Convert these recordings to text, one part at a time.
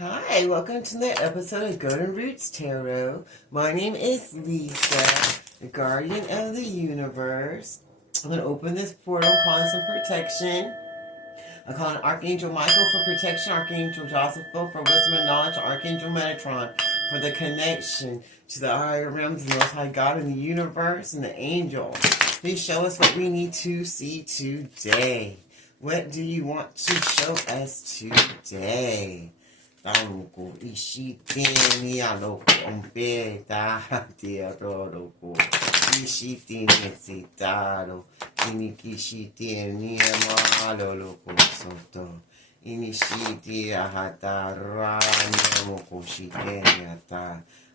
Hi, welcome to the episode of Golden Roots Tarot. My name is Lisa, the guardian of the universe. I'm going to open this portal, calling some protection. I'm calling Archangel Michael for protection, Archangel Josephiel for wisdom and knowledge, Archangel Metatron for the connection to the higher realms, the Most High God in the universe, and the angel. Please show us what we need to see today. What do you want to show us today? Tango ishitini aloko ombeta tiaroko ishitini sitaro inikishitini malo loko soto inishiti ahatara moko shiteni ata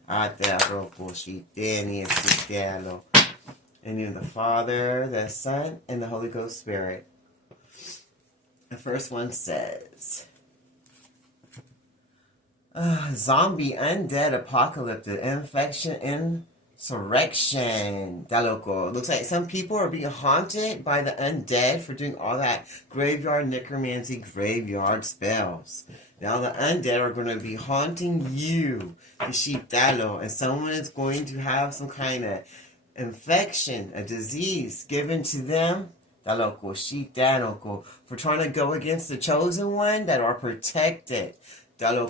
ataroko shiteni sitelo. In the name of the Father, the Son, and the Holy Ghost Spirit. The first one says, zombie, undead, apocalyptic, infection, insurrection. That loco. Looks like some people are being haunted by the undead for doing all that graveyard necromancy, graveyard spells. Now the undead are going to be haunting you, Ishitalo, and someone is going to have some kind of infection, a disease given to them. For trying to go against the chosen one that are protected. So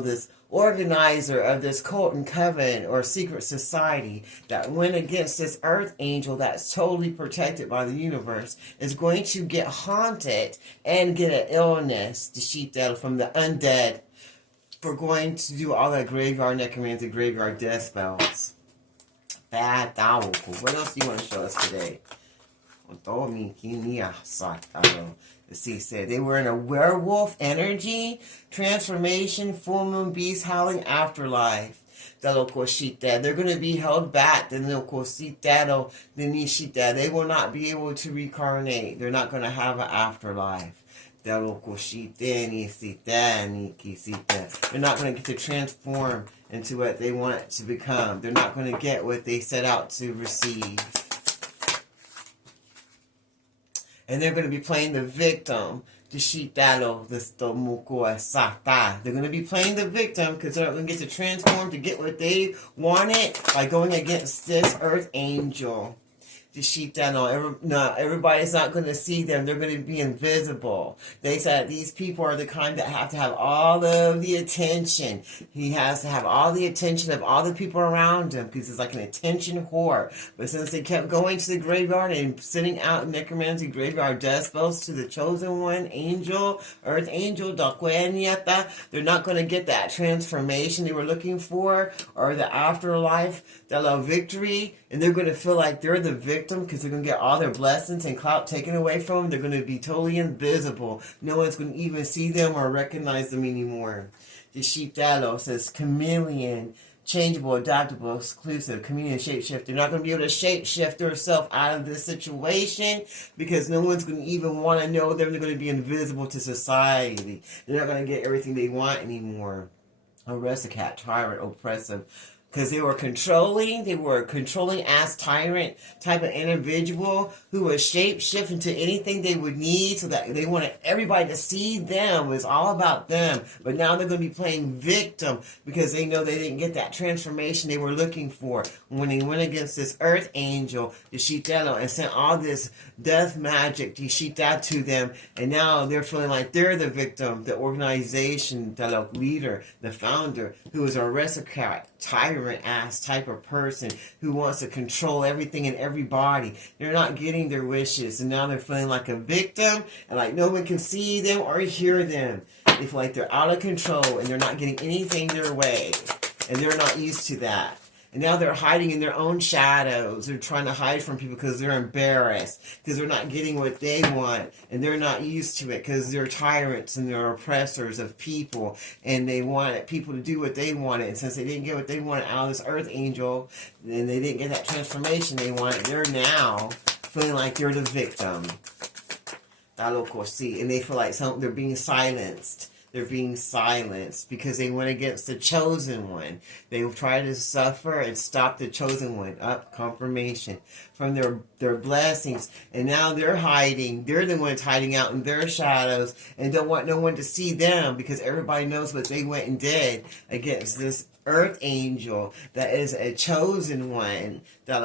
this organizer of this cult and coven or secret society that went against this earth angel that's totally protected by the universe is going to get haunted and get an illness from the undead for going to do all that graveyard necromancy, graveyard death spells. Bad dowel. What else do you want to show us today? The sea said they were in a werewolf energy, transformation, full moon, beast, howling, afterlife. They're going to be held back. They will not be able to reincarnate. They're not going to have an afterlife. They're not going to get to transform into what they want to become. They're not going to get what they set out to receive. And they're going to be playing the victim. They're going to be playing the victim because they're going to get to transform to get what they wanted by going against this earth angel. Everybody's not going to see them. They're going to be invisible. They said these people are the kind that have to have all of the attention. He has to have all the attention of all the people around him because it's like an attention whore. But since they kept going to the graveyard and sitting out in necromancy graveyard death spells to the chosen one, angel, earth angel, they're not going to get that transformation they were looking for or the afterlife, the love victory, and they're going to feel like they're the victim because they're going to get all their blessings and clout taken away from them. They're going to be totally invisible. No one's going to even see them or recognize them anymore. The Shitalo says chameleon, changeable, adaptable, exclusive, chameleon, shapeshift. They're not going to be able to shapeshift themselves out of this situation because no one's going to even want to know them. They're going to be invisible to society. They're not going to get everything they want anymore. Aristocrat, tyrant, oppressive. Because they were controlling ass tyrant type of individual who would shape-shift into anything they would need so that they wanted everybody to see them. It was all about them. But now they're going to be playing victim because they know they didn't get that transformation they were looking for when they went against this earth angel, the Shitelo, and sent all this death magic, the Shita, to them. And now they're feeling like they're the victim, the organization, the leader, the founder, who is a aristocrat, tyrant ass type of person who wants to control everything and everybody. They're not getting their wishes, and now they're feeling like a victim and like no one can see them or hear them. They feel like they're out of control and they're not getting anything their way, and they're not used to that. And now they're hiding in their own shadows. They're trying to hide from people because they're embarrassed, because they're not getting what they want, and they're not used to it because they're tyrants and they're oppressors of people, and they wanted people to do what they wanted. And since they didn't get what they wanted out of this earth angel, and they didn't get that transformation they wanted, they're now feeling like they're the victim. And they feel like they're being silenced. they're being silenced because they went against the chosen one. They try to suffer and stop the chosen one. Up, confirmation from their blessings. And now they're hiding. They're the ones hiding out in their shadows and don't want no one to see them because everybody knows what they went and did against this earth angel that is a chosen one. And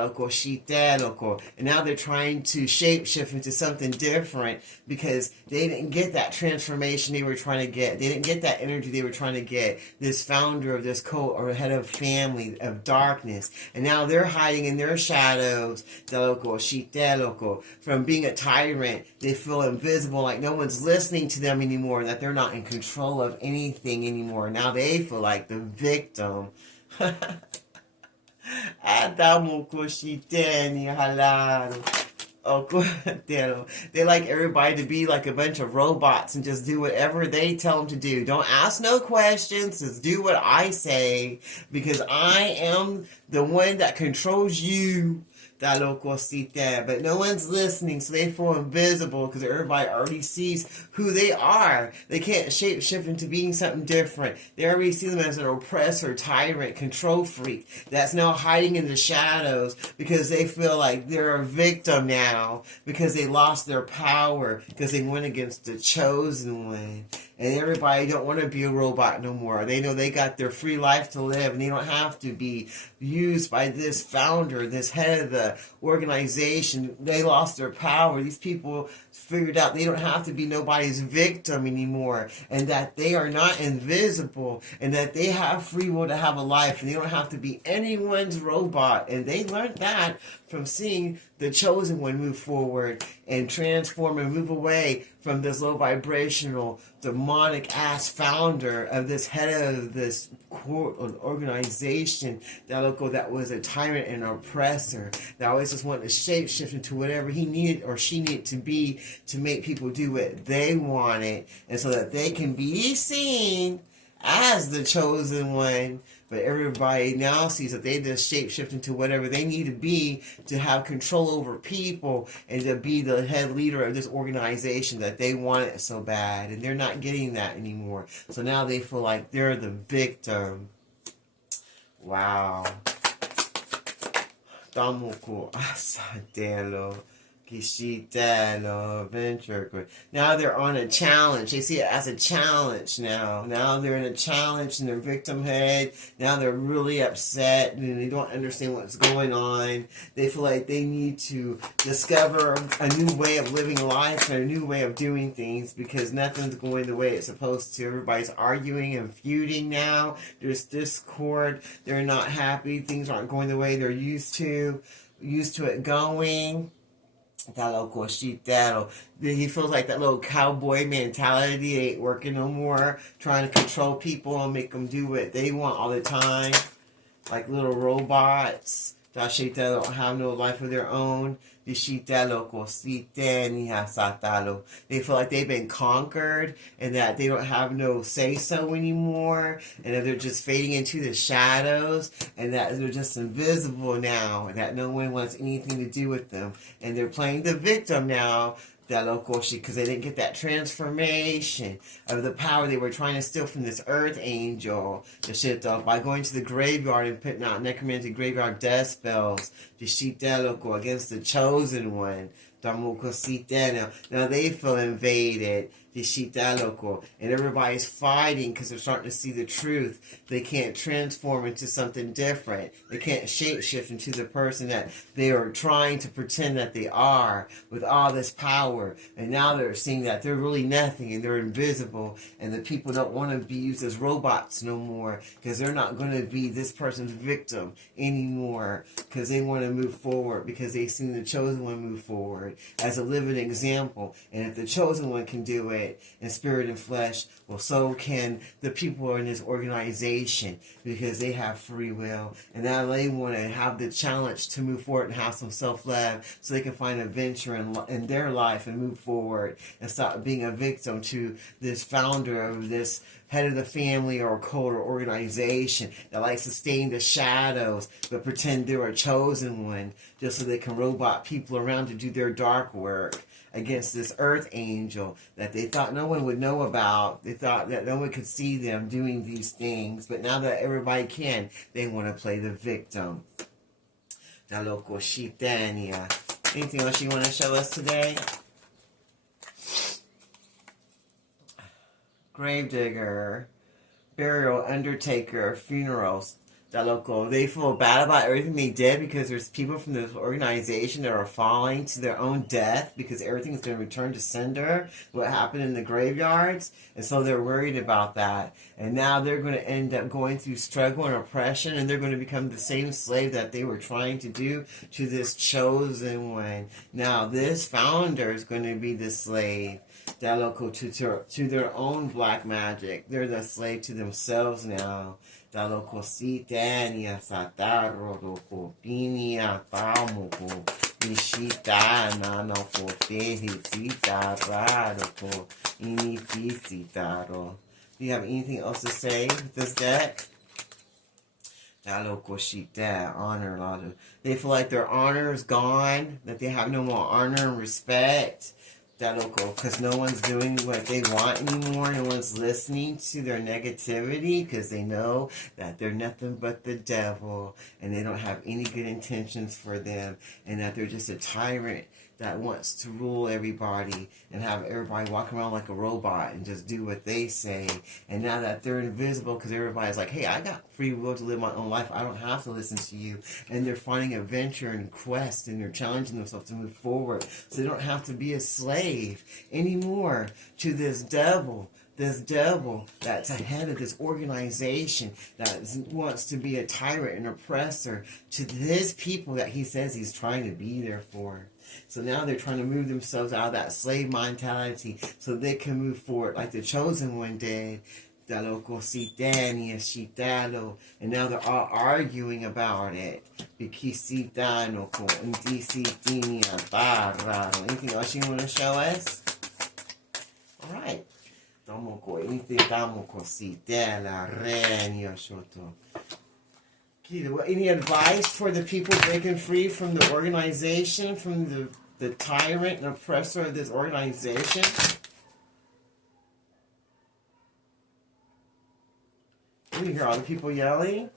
now they're trying to shapeshift into something different because they didn't get that transformation they were trying to get. They didn't get that energy they were trying to get. This founder of this cult or head of family of darkness. And now they're hiding in their shadows from being a tyrant. They feel invisible, like no one's listening to them anymore, that they're not in control of anything anymore. Now they feel like the victim. They like everybody to be like a bunch of robots and just do whatever they tell them to do. Don't ask no questions. Just do what I say because I am the one that controls you. But no one's listening, so they feel invisible because everybody already sees who they are. They can't shapeshift into being something different. They already see them as an oppressor, tyrant, control freak that's now hiding in the shadows because they feel like they're a victim now because they lost their power because they went against the chosen one. And everybody don't want to be a robot no more. They know they got their free life to live and they don't have to be used by this founder, this head of the organization. They lost their power. These people figured out they don't have to be nobody's victim anymore and that they are not invisible and that they have free will to have a life and they don't have to be anyone's robot. And they learned that from seeing the chosen one move forward and transform and move away from this low vibrational demonic ass founder of this head of this organization that was a tyrant and an oppressor that always just wanted to shapeshift into whatever he needed or she needed to be to make people do what they wanted and so that they can be seen as the chosen one. But everybody now sees that they just shapeshift into whatever they need to be to have control over people and to be the head leader of this organization that they want it so bad. And they're not getting that anymore. So now they feel like they're the victim. Wow. Tamoko asadelo. Now they're on a challenge. They see it as a challenge now. Now they're in a challenge in their victimhood. Now they're really upset and they don't understand what's going on. They feel like they need to discover a new way of living life and a new way of doing things because nothing's going the way it's supposed to. Everybody's arguing and feuding now. There's discord. They're not happy. Things aren't going the way they're used to it going. He feels like that little cowboy mentality ain't working no more, trying to control people and make them do what they want all the time, like little robots that don't have no life of their own. They feel like they've been conquered and that they don't have no say-so anymore and that they're just fading into the shadows and that they're just invisible now and that no one wants anything to do with them. And they're playing the victim now because they didn't get that transformation of the power they were trying to steal from this earth angel by going to the graveyard and putting out necromantic graveyard death spells against the chosen one. Now they feel invaded. And everybody's fighting because they're starting to see the truth. They can't transform into something different. They can't shapeshift into the person that they are trying to pretend that they are with all this power. And now they're seeing that they're really nothing and they're invisible. And the people don't want to be used as robots no more because they're not going to be this person's victim anymore because they want to move forward because they've seen the chosen one move forward as a living example. And if the chosen one can do it, in spirit and flesh, well, so can the people in this organization because they have free will. And now they want to have the challenge to move forward and have some self-love so they can find adventure in their life and move forward and stop being a victim to this founder of this head of the family or cult or organization that likes to stay in the shadows but pretend they're a chosen one just so they can robot people around to do their dark work against this earth angel that they thought no one would know about. They thought that no one could see them doing these things, but now that everybody can, they want to play the victim. Anything else you want to show us today? Gravedigger, burial, undertaker, funerals. They feel bad about everything they did because there's people from this organization that are falling to their own death because everything's going to return to cinder, what happened in the graveyards, and so they're worried about that. And now they're going to end up going through struggle and oppression, and they're going to become the same slave that they were trying to do to this chosen one. Now this founder is going to be the slave. To their own black magic. They're the slave to themselves now. Dalokositania sataro lokopinia tamuko nishita nanoko fehisita radoko inifisitaro. Do you have anything else to say with this deck? Honor. They feel like their honor is gone, that they have no more honor and respect. Because no one's doing what they want anymore. No one's listening to their negativity because they know that they're nothing but the devil and they don't have any good intentions for them, and that they're just a tyrant that wants to rule everybody and have everybody walk around like a robot and just do what they say. And now that they're invisible because everybody's like, hey, I got free will to live my own life. I don't have to listen to you. And they're finding adventure and quest, and they're challenging themselves to move forward. So they don't have to be a slave anymore to this devil. This devil that's ahead of this organization that wants to be a tyrant and oppressor to his people that he says he's trying to be there for. So now they're trying to move themselves out of that slave mentality so they can move forward like the chosen one did. And now they're all arguing about it. Anything else you want to show us? Alright. Any advice for the people breaking free from the organization, from the tyrant and oppressor of this organization? You hear all the people yelling?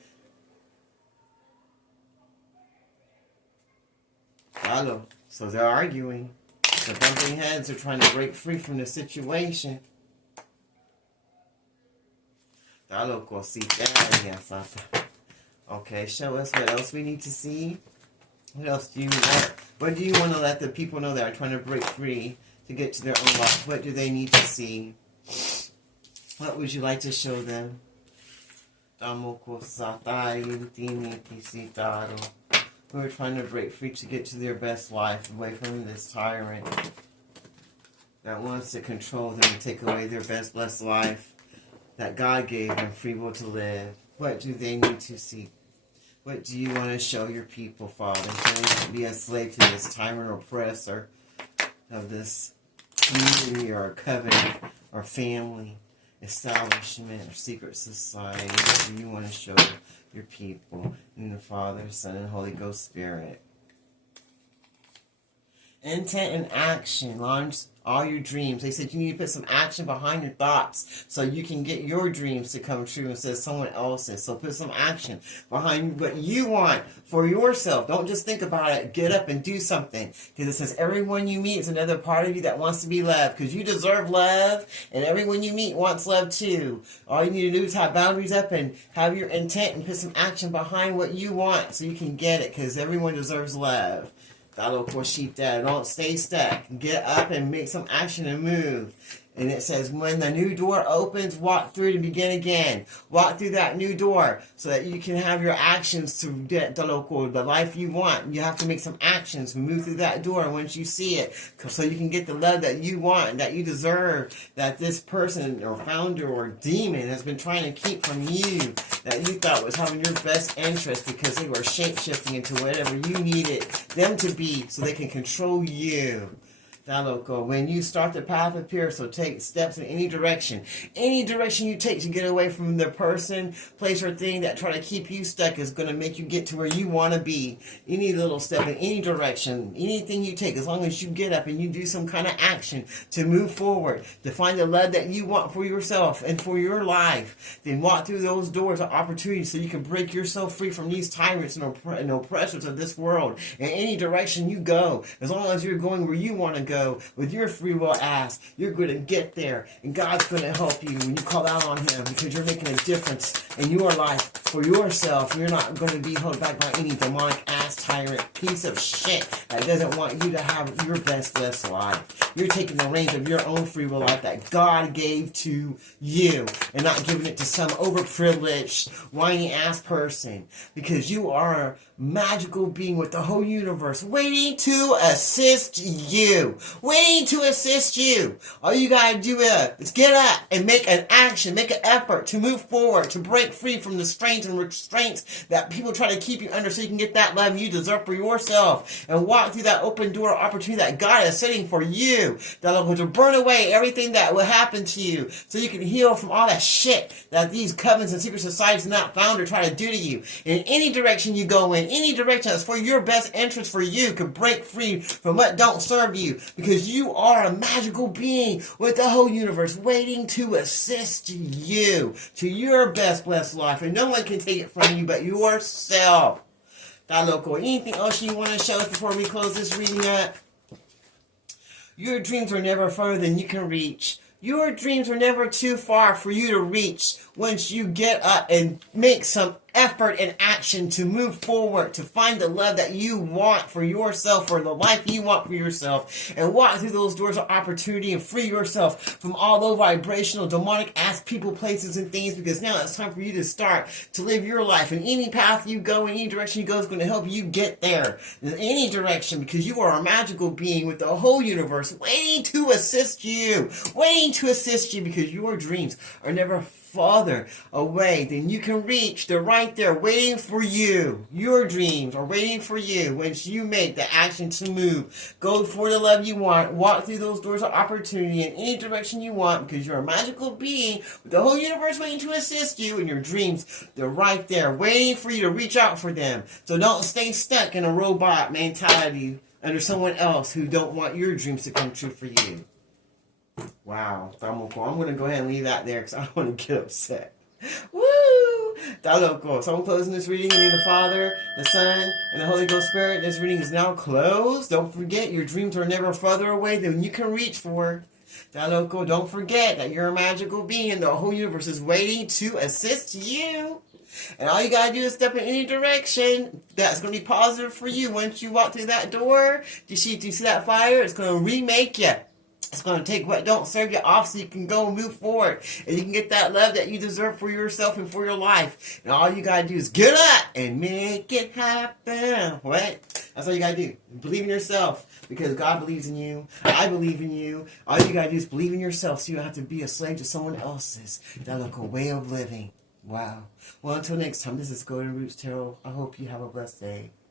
Hello. So they're arguing. They're bumping heads. They're trying to break free from the situation. Okay, show us what else we need to see. What else do you want? What do you want to let the people know that are trying to break free to get to their own life? What do they need to see? What would you like to show them? Who are trying to break free to get to their best life, away from this tyrant that wants to control them and take away their best blessed life that God gave them free will to live. What do they need to see? What do you want to show your people, Father? Don't be a slave to this tyrant or oppressor of this community or covenant or family, establishment or secret society. What do you want to show your people? In the Father, Son, and Holy Ghost Spirit. Intent and action. Launch all your dreams. They said you need to put some action behind your thoughts so you can get your dreams to come true instead of someone else's. So put some action behind what you want for yourself. Don't just think about it. Get up and do something. Because it says everyone you meet is another part of you that wants to be loved. Because you deserve love, and everyone you meet wants love too. All you need to do is have boundaries up and have your intent and put some action behind what you want so you can get it. Because everyone deserves love. Don't stay stuck. Get up and make some action and move. And it says, when the new door opens, walk through to begin again. Walk through that new door so that you can have your actions to get the life you want. You have to make some actions. Move through that door once you see it so you can get the love that you want and that you deserve, that this person or founder or demon has been trying to keep from you, that you thought was having your best interest because they were shape-shifting into whatever you needed them to be so they can control you. That loco. When you start the path of pure, so take steps in any direction. Any direction you take to get away from the person, place, or thing that try to keep you stuck is going to make you get to where you want to be. Any little step in any direction, anything you take, as long as you get up and you do some kind of action to move forward, to find the love that you want for yourself and for your life, then walk through those doors of opportunity so you can break yourself free from these tyrants and oppressors of this world. In any direction you go, as long as you're going where you want to go, with your free will ass, you're going to get there, and God's going to help you when you call out on Him, because you're making a difference in your life for yourself. You're not going to be held back by any demonic ass tyrant piece of shit that doesn't want you to have your best life. You're taking the reins of your own free will life that God gave to you, and not giving it to some overprivileged, whiny ass person, because you are a magical being with the whole universe waiting to assist you. Waiting to assist you. All you gotta do is get up and make an action, make an effort to move forward, to break free from the strains and restraints that people try to keep you under, so you can get that love you deserve for yourself, and walk through that open door opportunity that God is setting for you, that will to burn away everything that will happen to you, so you can heal from all that shit that these covens and secret societies not found or try to do to you. In any direction you go in, any direction that's for your best interest for you, can break free from what don't serve you, because you are a magical being with the whole universe waiting to assist you to your best blessed life, and no one can take it from you but yourself. That loco. Anything else you want to show us before we close this reading up? Your dreams are never further than you can reach. Your dreams are never too far for you to reach once you get up and make some effort and action to move forward, to find the love that you want for yourself, or the life you want for yourself, and walk through those doors of opportunity and free yourself from all those vibrational, demonic ass people, places, and things, because now it's time for you to start to live your life. And any path you go, in any direction you go, is going to help you get there in any direction, because you are a magical being with the whole universe waiting to assist you, because your dreams are never farther away than you can reach. They're right there waiting for you. Your dreams are waiting for you once you make the action to move. Go for the love you want. Walk through those doors of opportunity in any direction you want, because you're a magical being with the whole universe waiting to assist you. And your dreams, they're right there waiting for you to reach out for them. So don't stay stuck in a robot mentality under someone else who don't want your dreams to come true for you. Wow, I'm going to go ahead and leave that there because I don't want to get upset. Woo! That's cool. So I'm closing this reading in the name of the Father, the Son, and the Holy Ghost Spirit. This reading is now closed. Don't forget, your dreams are never further away than you can reach for. That's cool. Don't forget that you're a magical being. The whole universe is waiting to assist you. And all you gotta do is step in any direction that's gonna be positive for you. Once you walk through that door, do you see that fire? It's gonna remake you. It's going to take what don't serve you off, so you can go and move forward, and you can get that love that you deserve for yourself and for your life. And all you got to do is get up and make it happen. What? That's all you got to do. Believe in yourself, because God believes in you. I believe in you. All you got to do is believe in yourself, so you don't have to be a slave to someone else's way of living. Wow. Well, until next time, this is Golden Roots Tarot. I hope you have a blessed day.